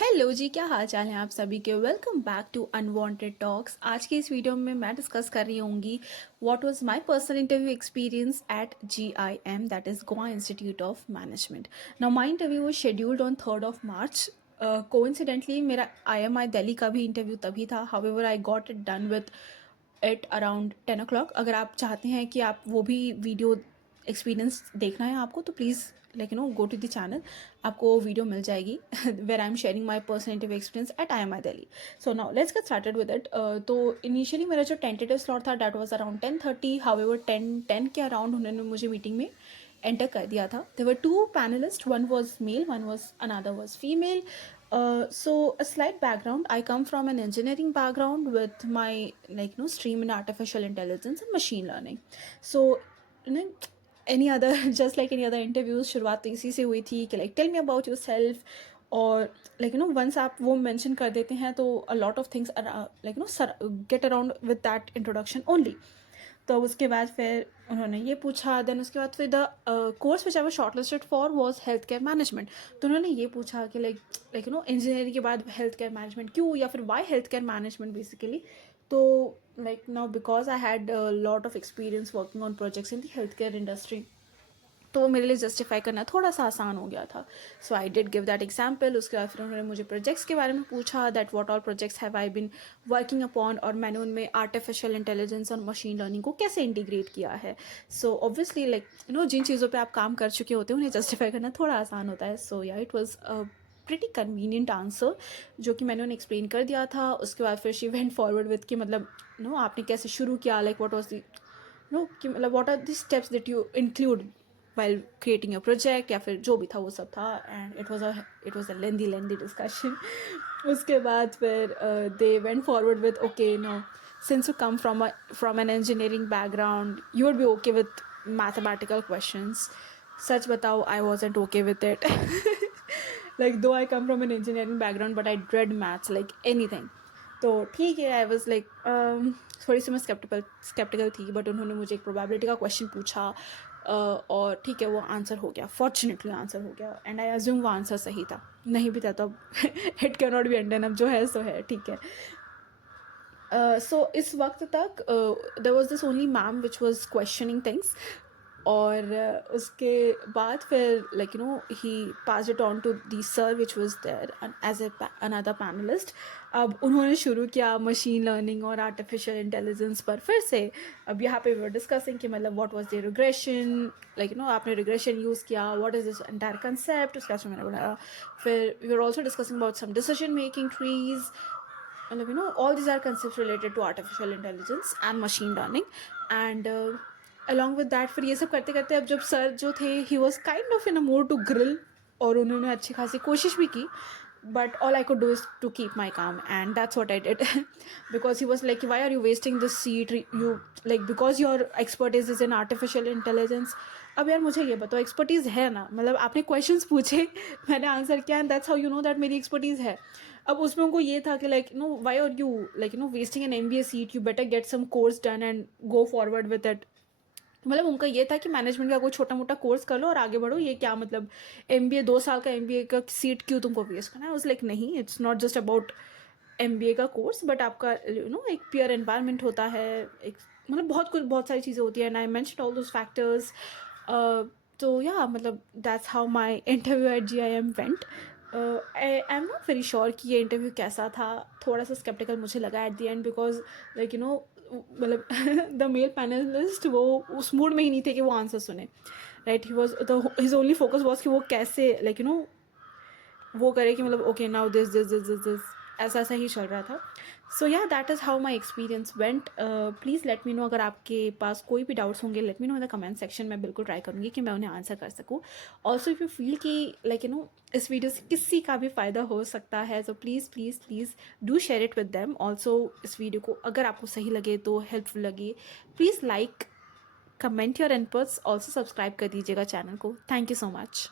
Hello जी, क्या हाल चाल है आप सभी के। Welcome back to unwanted talks. आज की इस वीडियो में मैं डिस्कस कर रही होंगी what was my personal interview experience eight GIM, that is Goa institute of management. Now my interview was scheduled on 3rd of March। Coincidentally मेरा IMI दिल्ली का भी इंटरव्यू तभी था। However I got it done with at around 10 o'clock। अगर आप चाहते हैं कि आप वो भी वीडियो एक्सपीरियंस देखना है आपको, तो please go to the channel, आपको वीडियो मिल जाएगी where I am sharing my personal interview experience at IMI Delhi. So now let's get started with it. तो इनिशियली मेरा जो टेंटेटिव स्लॉट था डैट वाज अराउंड 10:30। हाउएवर 10 के अराउंड उन्होंने मुझे मीटिंग में एंटर कर दिया था। There were two panelist, one was male, one was another was female. So a slight background, I come from an engineering background with my stream in artificial intelligence and machine learning. So you know, any other just like any other interviews, शुरुआत तो इसी से हुई थी कि like tell me about yourself, और once आप वो mention कर देते हैं तो a lot of things are get around with that introduction only. तो उसके बाद फिर उन्होंने ये पूछा, देन उसके बाद फिर the course which I was shortlisted for was health care management. तो उन्होंने ये पूछा कि इंजीनियरिंग के बाद हेल्थ केयर मैनेजमेंट क्यों, या फिर why health care management basically. तो now because I had lot of experience working on projects in the health care industry, तो मेरे लिए जस्टिफाई करना थोड़ा सा आसान हो गया था। So I did give that example. उसके बाद फिर उन्होंने मुझे प्रोजेक्ट्स के बारे में पूछा, that what all projects have I been working upon, और मैंने उनमें आर्टिफिशियल इंटेलिजेंस और मशीन लर्निंग को कैसे इंटीग्रेट किया है। सो ऑब्वियसली जिन चीज़ों पे आप काम कर चुके होते हैं उन्हें जस्टिफाई करना थोड़ा आसान होता है। सो या it was pretty convenient answer जो कि मैंने उन्हें एक्सप्लेन कर दिया था। उसके बाद फिर शी वेंट फॉरवर्ड विथ कि आपने कैसे शुरू किया, लाइक व्हाट वाज द कि what are the steps that you include while creating a project, या फिर जो भी था वो सब था। And it was a lengthy discussion. उसके बाद फिर they went forward with okay no, since you come from an engineering background, you would be okay with mathematical questions. सच बताओ, I wasn't okay with it. Like though I come from an engineering background, but I dread maths like anything. तो ठीक है, I was थोड़ी सी मैं sceptical थी, but उन्होंने मुझे एक प्रोबेबिलिटी का क्वेश्चन पूछा, और ठीक है वो आंसर हो गया, फॉर्चुनेटली आंसर हो गया, एंड आई अज्यूम वो आंसर सही था। नहीं भी था तो it can not be undone, अब जो है सो है, ठीक है। सो इस वक्त तक there was this only ma'am which was questioning things, और उसके बाद फिर he pass it on to the sir which was there as another panelist. अब उन्होंने शुरू किया मशीन लर्निंग और आर्टिफिशियल इंटेलिजेंस पर फिर से। अब यहाँ पे वी वर डिस्कसिंग कि व्हाट वाज द रिग्रेशन, आपने रिग्रेशन यूज़ किया, what is this entire concept, उसके बाद मैंने बोला। फिर we were also discussing about some decision making trees, all these are concepts related to artificial intelligence and machine learning. And along with that फिर ये सब करते करते अब जब सर जो थे he was kind of in a mood to grill, और उन्होंने अच्छी खासी कोशिश भी की, but all I could do is to keep my calm, and that's what I did. Because he was like, why are you wasting this seat, you because your expertise is in artificial intelligence. अब यार मुझे ये बताओ, expertise है ना, आपने questions पूछे, मैंने आंसर किया, and that's how you know that मेरी एक्सपर्टीज़ है। अब उसमें उनको ये था कि why are you wasting an MBA seat, you better get some course done and go forward with it. उनका ये था कि मैनेजमेंट का कोई छोटा मोटा कोर्स कर लो और आगे बढ़ो, ये क्या MBA 2 साल का MBA का सीट क्यों तुमको वेस्ट करना है। उस नहीं, it's not just about MBA का कोर्स, बट आपका एक पीयर एनवायरनमेंट होता है, एक बहुत सारी चीज़ें होती है, and I mention all those factors. तो या that's how my interview at GIM went. I am not very sure कि ये इंटरव्यू कैसा था, थोड़ा सा स्केप्टिकल मुझे लगा at the end, because the male panelist वो उस मूड में ही नहीं थे कि वो आंसर सुने, right. He was his only focus was कि वो कैसे वो करे कि ओके नाउ दिस ऐसा ऐसा ही चल रहा था। सो या that is how my experience went. Please let me know, अगर आपके पास कोई भी डाउट्स होंगे, let me know in the comment section. मैं बिल्कुल ट्राई करूँगी कि मैं उन्हें आंसर कर सकूँ। ऑल्सो इफ़ यू फील कि इस वीडियो से किसी का भी फ़ायदा हो सकता है, तो please do share it with them. Also इस वीडियो को अगर आपको सही लगे तो हेल्पफुल लगे, please like, comment your inputs, also subscribe कर दीजिएगा चैनल को। Thank you so much.